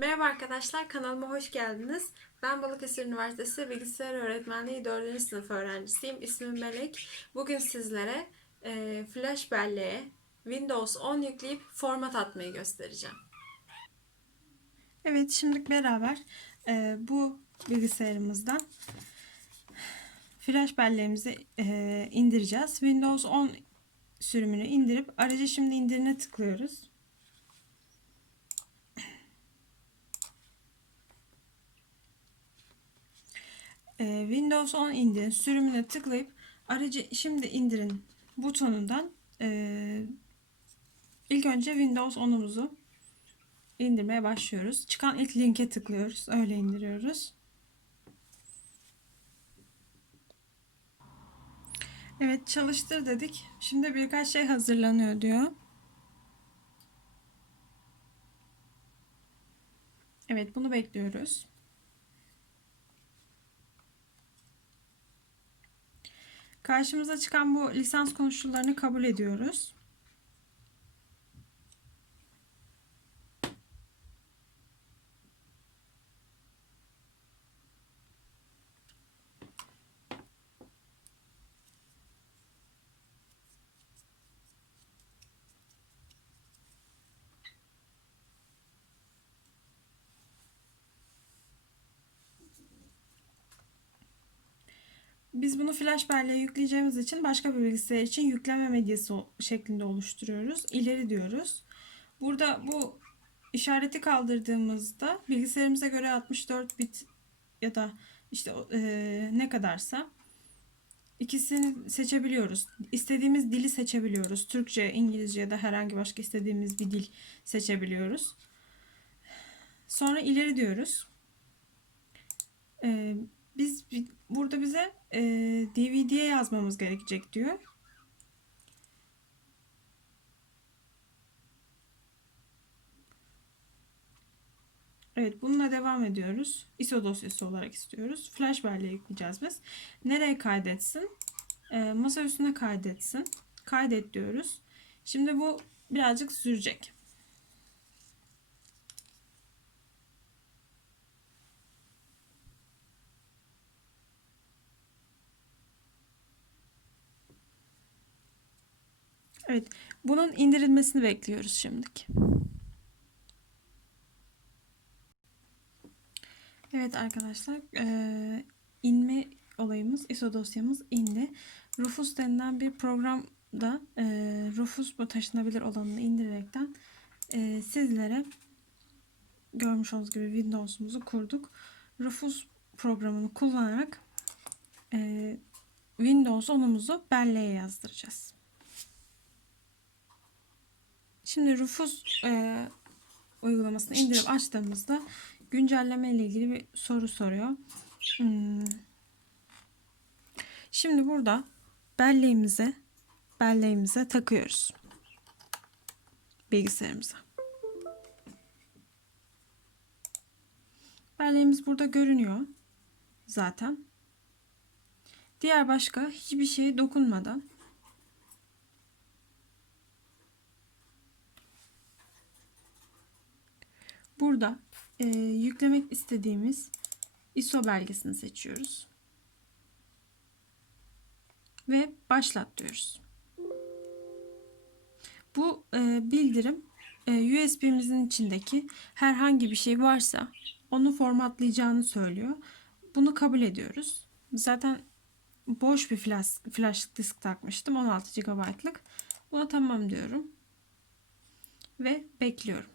Merhaba arkadaşlar, kanalıma hoş geldiniz. Ben Balıkesir Üniversitesi Bilgisayar Öğretmenliği 4. sınıf öğrencisiyim. İsmim Melek. Bugün sizlere e, Flash belleğe Windows 10 yükleyip format atmayı göstereceğim. Evet, şimdi beraber e, bu bilgisayarımızdan Flash belleğimizi e, indireceğiz. Windows 10 sürümünü indirip aracı şimdi indirine tıklıyoruz. Windows 10 indirin sürümüne tıklayıp aracı şimdi indirin butonundan e, ilk önce Windows 10'umuzu indirmeye başlıyoruz. Çıkan ilk linke tıklıyoruz. Öyle indiriyoruz. Evet çalıştır dedik. Şimdi birkaç şey hazırlanıyor diyor. Evet bunu bekliyoruz. Karşımıza çıkan bu lisans koşullarını kabul ediyoruz. Biz bunu flash belleğe yükleyeceğimiz için başka bir bilgisayar için yükleme medyası şeklinde oluşturuyoruz. İleri diyoruz. Burada bu işareti kaldırdığımızda bilgisayarımıza göre 64 bit ya da işte e, ne kadarsa ikisini seçebiliyoruz. İstediğimiz dili seçebiliyoruz. Türkçe, İngilizce ya da herhangi başka istediğimiz bir dil seçebiliyoruz. Sonra ileri diyoruz. Ee, biz burada bize e, DVD'ye yazmamız gerekecek diyor. Evet bununla devam ediyoruz. ISO dosyası olarak istiyoruz. Flash belleğe yükleyeceğiz biz. Nereye kaydetsin? E, masa üstüne kaydetsin. Kaydet diyoruz. Şimdi bu birazcık sürecek. Evet, bunun indirilmesini bekliyoruz şimdilik. Evet arkadaşlar, e, inme olayımız, ISO dosyamız indi. Rufus denilen bir programda e, Rufus bu taşınabilir olanını indirerekten e, sizlere görmüş olduğunuz gibi Windows'umuzu kurduk. Rufus programını kullanarak e, Windows 10'umuzu belleğe yazdıracağız. Şimdi Rufus e, uygulamasını indirip açtığımızda güncelleme ile ilgili bir soru soruyor. Hmm. Şimdi burada belleğimize belleğimize takıyoruz. Bilgisayarımıza. Belleğimiz burada görünüyor zaten. Diğer başka hiçbir şeye dokunmadan Burada e, yüklemek istediğimiz ISO belgesini seçiyoruz. Ve başlat diyoruz. Bu e, bildirim e, USB'mizin içindeki herhangi bir şey varsa onu formatlayacağını söylüyor. Bunu kabul ediyoruz. Zaten boş bir flash, flash disk takmıştım 16 GB'lık. Buna tamam diyorum. Ve bekliyorum.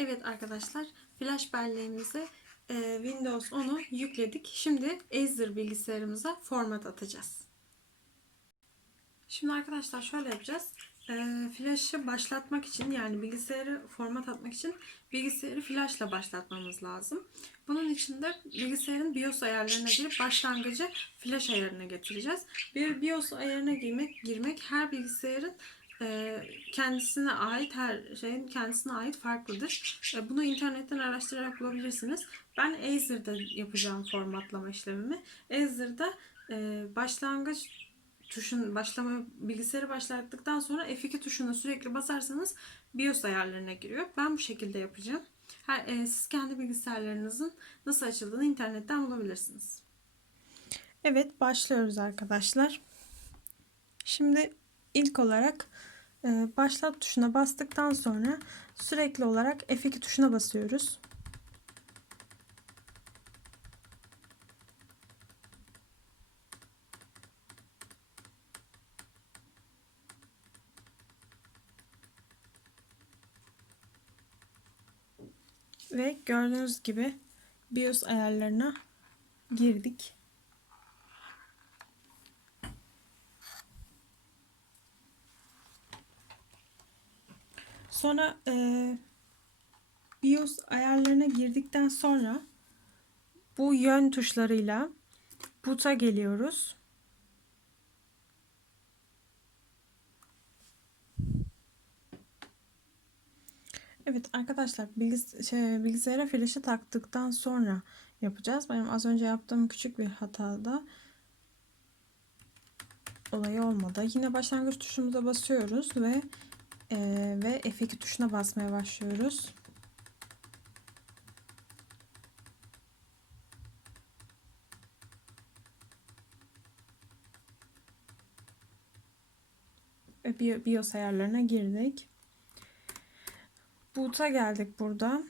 Evet arkadaşlar flash belleğimizi e, Windows 10'u yükledik. Şimdi Acer bilgisayarımıza format atacağız. Şimdi arkadaşlar şöyle yapacağız. E, flash'ı başlatmak için yani bilgisayarı format atmak için bilgisayarı flash'la başlatmamız lazım. Bunun için de bilgisayarın BIOS ayarlarına girip başlangıcı flash ayarına getireceğiz. Bir BIOS ayarına girmek, girmek her bilgisayarın kendisine ait her şeyin kendisine ait farklıdır. E, bunu internetten araştırarak bulabilirsiniz. Ben Acer'da yapacağım formatlama işlemimi. Acer'da e, başlangıç tuşun başlama bilgisayarı başlattıktan sonra F2 tuşuna sürekli basarsanız BIOS ayarlarına giriyor. Ben bu şekilde yapacağım. Her, e, siz kendi bilgisayarlarınızın nasıl açıldığını internetten bulabilirsiniz. Evet başlıyoruz arkadaşlar. Şimdi ilk olarak başlat tuşuna bastıktan sonra sürekli olarak F2 tuşuna basıyoruz. Ve gördüğünüz gibi BIOS ayarlarına girdik. Sonra e, BIOS ayarlarına girdikten sonra bu yön tuşlarıyla boot'a geliyoruz. Evet arkadaşlar bilgis şey, bilgisayara flaşı taktıktan sonra yapacağız. Benim az önce yaptığım küçük bir hatada olayı olmadı. Yine başlangıç tuşumuza basıyoruz ve e, ve F2 tuşuna basmaya başlıyoruz. BIOS ayarlarına girdik. Boot'a geldik burada.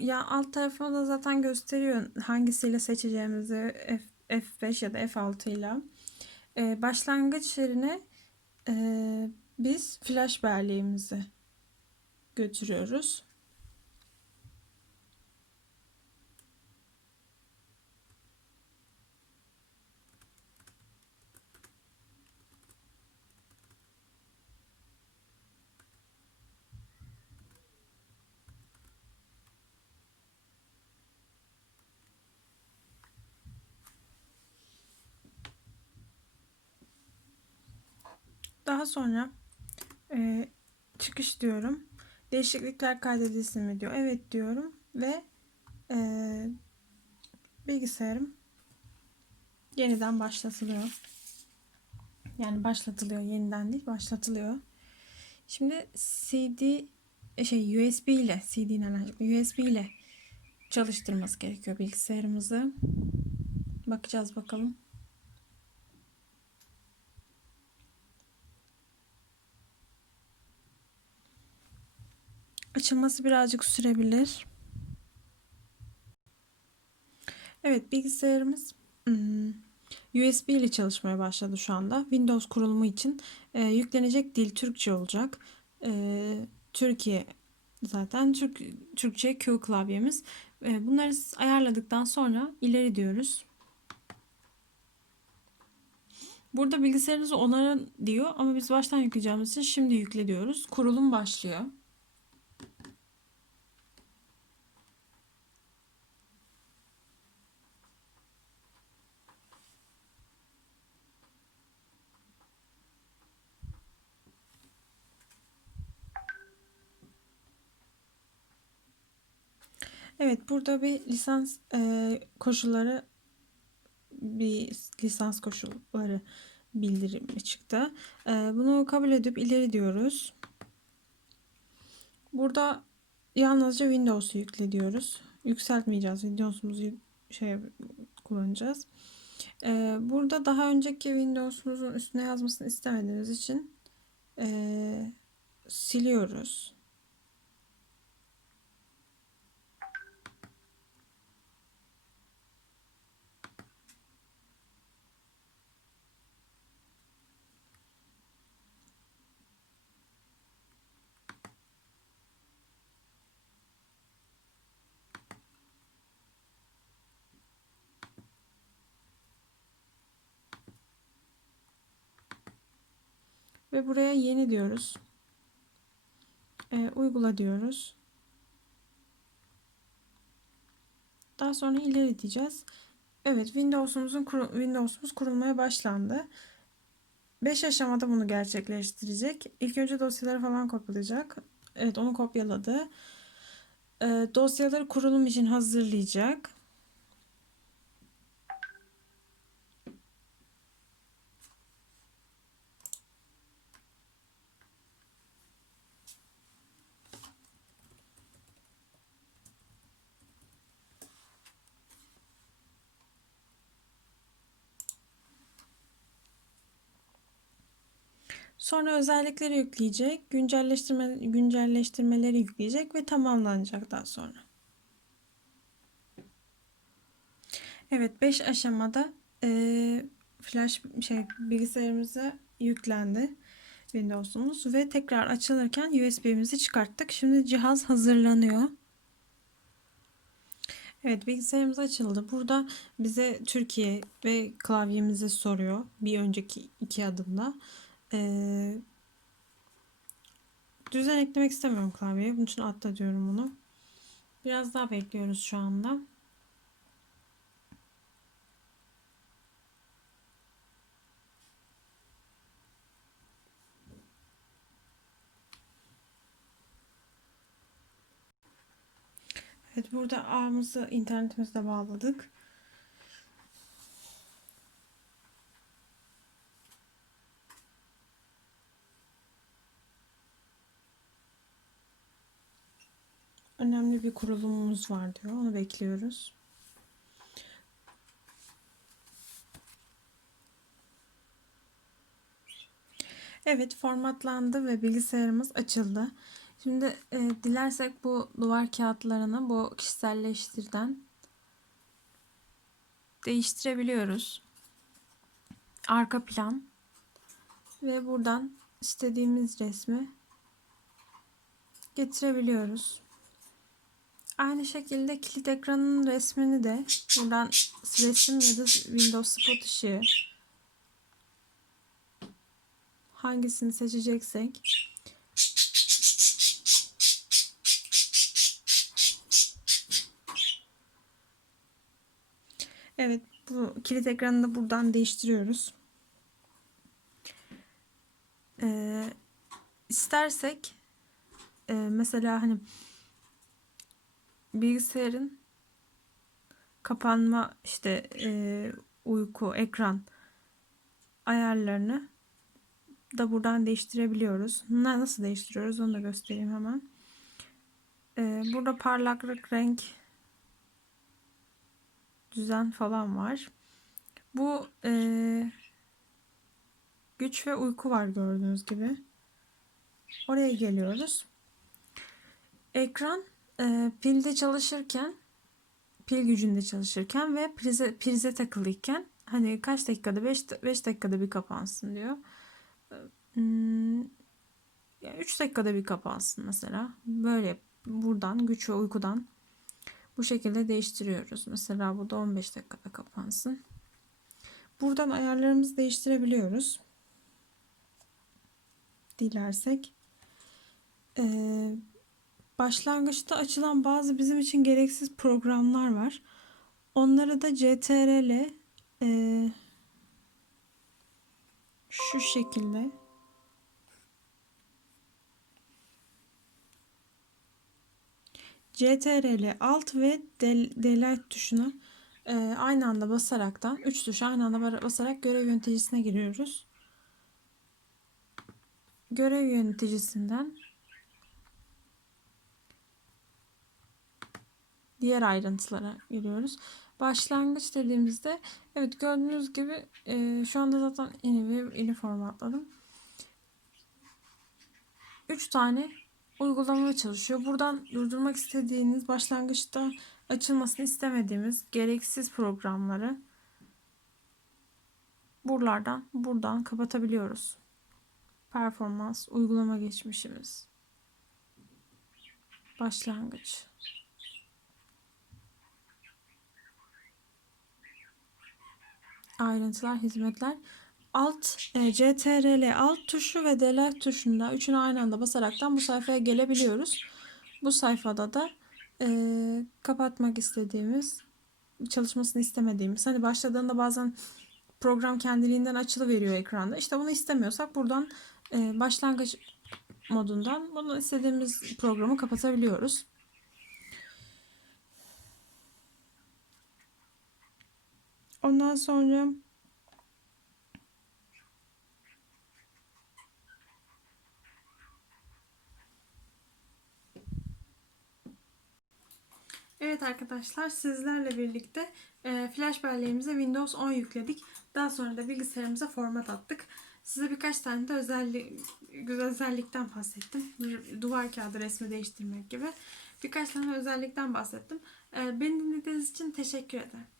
Ya alt tarafına da zaten gösteriyor hangisiyle seçeceğimizi F, F5 ya da F6 ile. Ee, başlangıç yerine e, biz flash belleğimizi götürüyoruz. Daha sonra e, çıkış diyorum. Değişiklikler kaydedilsin mi diyor. Evet diyorum ve e, bilgisayarım yeniden başlatılıyor. Yani başlatılıyor yeniden değil başlatılıyor. Şimdi CD e, şey USB ile CD ile USB ile çalıştırması gerekiyor bilgisayarımızı. Bakacağız bakalım. Açılması birazcık sürebilir. Evet bilgisayarımız hmm, USB ile çalışmaya başladı şu anda. Windows kurulumu için e, yüklenecek dil Türkçe olacak. E, Türkiye zaten Türk Türkçe Q klavyemiz. E, bunları ayarladıktan sonra ileri diyoruz. Burada bilgisayarınızı onarın diyor ama biz baştan yükleyeceğimiz için şimdi yükle diyoruz. Kurulum başlıyor. Evet burada bir lisans e, koşulları bir lisans koşulları bildirimi çıktı. E, bunu kabul edip ileri diyoruz. Burada yalnızca Windows'u yükle diyoruz. Yükseltmeyeceğiz. Windows'umuzu şey kullanacağız. E, burada daha önceki Windows'umuzun üstüne yazmasını istemediğimiz için e, siliyoruz. Ve buraya yeni diyoruz. Ee, uygula diyoruz. Daha sonra ileri diyeceğiz. Evet Windows'umuzun Windows'umuz kurulmaya başlandı. 5 aşamada bunu gerçekleştirecek. İlk önce dosyaları falan kopyalayacak. Evet onu kopyaladı. Ee, dosyaları kurulum için hazırlayacak. Sonra özellikleri yükleyecek, güncelleştirme, güncelleştirmeleri yükleyecek ve tamamlanacak daha sonra. Evet 5 aşamada e, flash şey bilgisayarımıza yüklendi Windows'umuz ve tekrar açılırken USB'mizi çıkarttık. Şimdi cihaz hazırlanıyor. Evet bilgisayarımız açıldı. Burada bize Türkiye ve klavyemizi soruyor bir önceki iki adımda. Ee, düzen eklemek istemiyorum klavyeye. Bunun için atla diyorum onu. Biraz daha bekliyoruz şu anda. Evet burada ağımızı internetimizde bağladık. Önemli bir kurulumumuz var diyor. Onu bekliyoruz. Evet formatlandı ve bilgisayarımız açıldı. Şimdi e, dilersek bu duvar kağıtlarını bu kişiselleştirden değiştirebiliyoruz. Arka plan ve buradan istediğimiz resmi getirebiliyoruz. Aynı şekilde kilit ekranının resmini de buradan resim ya da Windows Spot ışığı hangisini seçeceksek Evet bu kilit ekranını da buradan değiştiriyoruz. Ee, istersek e, mesela hani bilgisayarın kapanma işte e, uyku, ekran ayarlarını da buradan değiştirebiliyoruz. Nasıl değiştiriyoruz onu da göstereyim hemen. E, burada parlaklık, renk, düzen falan var. Bu e, güç ve uyku var gördüğünüz gibi. Oraya geliyoruz. Ekran e, pilde çalışırken pil gücünde çalışırken ve prize, prize takılıyken hani kaç dakikada 5 5 dakikada bir kapansın diyor. Hmm, 3 dakikada bir kapansın mesela. Böyle buradan güç ve uykudan bu şekilde değiştiriyoruz. Mesela bu da 15 dakikada kapansın. Buradan ayarlarımızı değiştirebiliyoruz. Dilersek. Ee, Başlangıçta açılan bazı bizim için gereksiz programlar var. Onları da CTRL e, şu şekilde CTRL Alt ve Delete tuşuna e, aynı anda basaraktan 3 tuş aynı anda basarak görev yöneticisine giriyoruz. Görev yöneticisinden diğer ayrıntılara giriyoruz. Başlangıç dediğimizde evet gördüğünüz gibi e, şu anda zaten yeni bir ili formatladım. 3 tane uygulamaya çalışıyor. Buradan durdurmak istediğiniz başlangıçta açılmasını istemediğimiz gereksiz programları buralardan buradan kapatabiliyoruz. Performans, uygulama geçmişimiz. Başlangıç. Ayrıntılar, hizmetler. alt e, CTRL alt tuşu ve delete tuşunda üçünü aynı anda basaraktan bu sayfaya gelebiliyoruz. Bu sayfada da e, kapatmak istediğimiz, çalışmasını istemediğimiz, hani başladığında bazen program kendiliğinden açılı veriyor ekranda. İşte bunu istemiyorsak buradan e, başlangıç modundan bunu istediğimiz programı kapatabiliyoruz. Ondan sonra Evet arkadaşlar sizlerle birlikte e, flash belleğimize Windows 10 yükledik. Daha sonra da bilgisayarımıza format attık. Size birkaç tane de özellik, özellikten bahsettim. Duvar kağıdı resmi değiştirmek gibi. Birkaç tane özellikten bahsettim. E, beni dinlediğiniz için teşekkür ederim.